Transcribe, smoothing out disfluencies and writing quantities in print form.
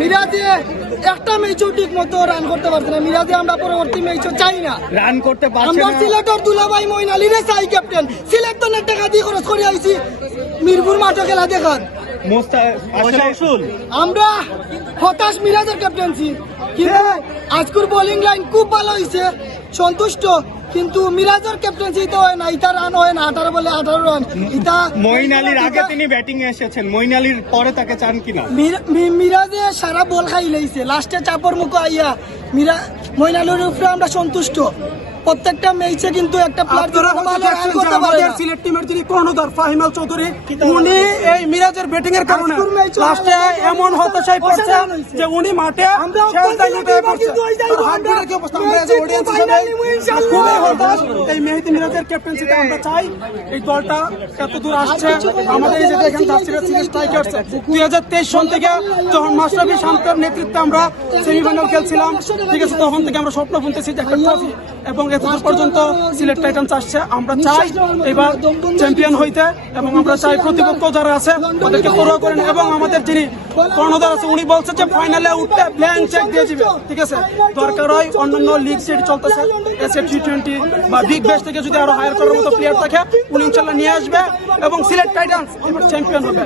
মিরাজে একটা ম্যাচও ঠিক মতো রান করতে পারছে না। মিরাজে আমরা পরবর্তী ম্যাচও চাই না, রান করতে পারছে আমরা না। সিলেটর দুলাভাই মইন আলীরে চাই ক্যাপ্টেন। সিলেট তো টাকা দিয়ে খরচ করে আইছি মিরপুর মাঠে খেলা দেখার। আমরা হতাশ মিরাজের ক্যাপ্টেন্সি, কিন্তু আজকের বোলিং লাইন খুব ভালো হয়েছে, সন্তুষ্ট। কিন্তু মিরাজের ক্যাপ্টেন্সি তো হয় না, ইটা রান হয় না, 18 বলে 18 রান। ইটা মঈন আলীর আগে তিনি ব্যাটিং এ এসেছেন, মঈন আলীর পরে তাকে চান কিনা? মিরাজে সারা বল খাই লাইছে, লাস্টে চাপর মুখো আইয়া মঈন আলীর উপরে আমরা সন্তুষ্ট। প্রত্যেকটা ম্যাচে কিন্তু একটা প্লেয়ার সিলেট টিমের যিনি কর্ণধার ফাহিমাল চৌধুরী, উনি এই মিরাজের ব্যাটিং এর কারণে লাস্টে এমন হতাশায় পড়ছে যে উনি মাঠে শেষ দায়িত্বে পড়ছে। হার্টবিটের কি অবস্থা, আমরা এজ অডিয়েন্স হিসেবে খুবই হতাশ। এই মেহেদী মিরাজের ক্যাপ্টেন্সিতে আমরা চাই এই দলটা এত দূর আসছে। আমাদের এই যে দেখেন স্ট্রাইকার্স 2023 সন থেকে যখন মাশরাফি শান্তের নেতৃত্বে আমরা সেমিফাইনাল খেলছিলাম, ঠিক আছে, তখন থেকে আমরা স্বপ্ন বুনতেছি যে একটা ট্রফি, এবং এতদূর পর্যন্ত সিলেট টাইটান্স আসছে। আমরা চাই এবার চ্যাম্পিয়ন হইতে, এবং আমরা চাই প্রতিপক্ষ যারা আছে ওদেরকে পরোয়া করেন। এবং আমাদের যিনি কর্ণধার আছে উনি বলছে যে ফাইনালে উঠতে ব্ল্যাঙ্ক চেক দিয়ে দিবে, ঠিক আছে। দরকার হয় অন্যান্য লিগ সেট চলতেছে, এসএ টি20 বা বিগ ব্যাশ থেকে যদি আরো হায়ার করার মতো প্লেয়ার থাকে উনি ইনশাল্লাহ নিয়ে আসবে, এবং সিলেট টাইটান্স এবার চ্যাম্পিয়ন হবে।